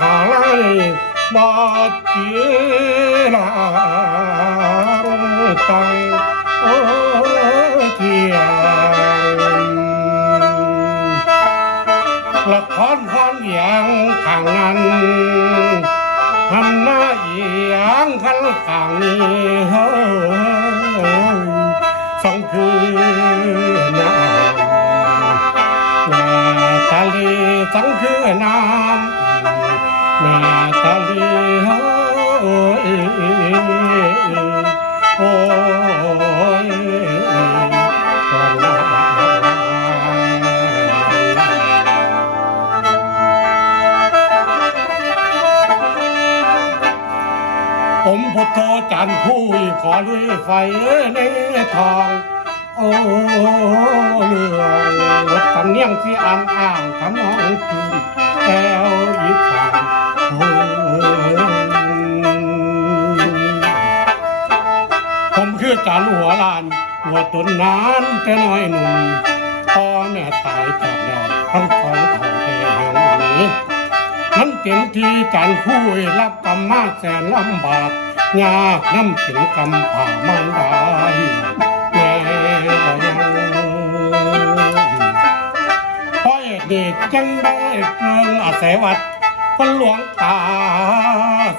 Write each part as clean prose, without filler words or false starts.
ขาไล่บาดเจีลางตังโอ้เทียงละครพรอย่างข้างนั้นทำหน้าเอียงขันข้างนี้เฮ้ยสังคือน้ำแม่ทะเลสังคือน้ำแม่ทะเลโอ้ยโอ้ยผมพุทโธจันทร์ผู้ขอด้วยไฟในทองโอ้เรื่องรถกันเนียงที่อ่างทำห้องคืนแก้วอีสานโอ้ผมคือการหัวลานหัวต้นนานแต่น้อยหนุ่มพ่อแม่ตายจากเราทั้งสองเขาแต่แห่งนี้นั้นเต็มที่การคู่รับกรรมมาแสนลำบากยากน้ำถึงกำผ่ามารดาแม่ก็ยังเพราะเหตุจังได้เกินอาศัยวัดคนหลวงตา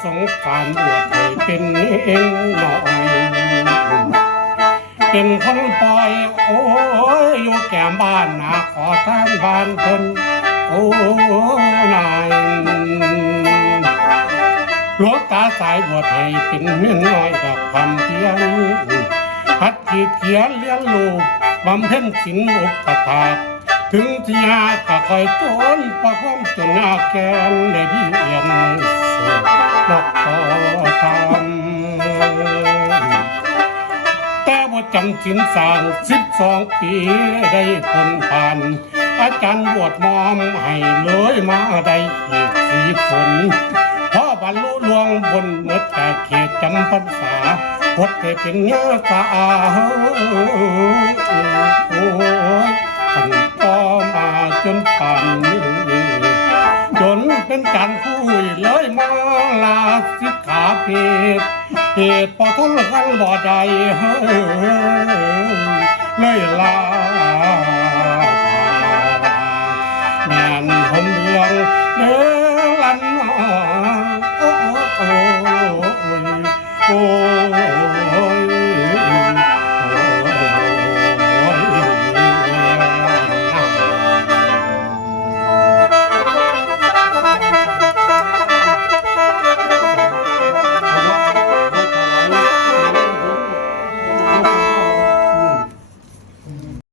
สงการบวชให้เป็นเองหน่อยเป็นคนปล่อยโอ้ยอยู่แก้มบ้านนาขอทานบ้านคนโอ้นายหลวงตาสายบวชให้เป็นเนื้อน้อยกับความเพียรหัดขีดเขียนเลี้ยงลูกบำเพ็ญศีลอุปถากถึงที่ยากก็คอยต้นประคองจนอาแกนได้พี่เอียนสุดบอกต่อทำแต่ว่าจำศีลสาม12 ปีได้ผลผ่านอาจารย์บวชมอมให้เลยมาได้อีก4 คนพ่อบรรลุลวงบนเมื่อแต่เขตจำพรรษาพดให้เป็นเนื้อตาโอ้ยตั้งต่อมาจนป่านนี้จนเป็นการคุยเลยมาลาสิกขาเพศเหตุพอทนกันบ่ได้เลยลาแม่นผมเรื่องเดินลันน้อ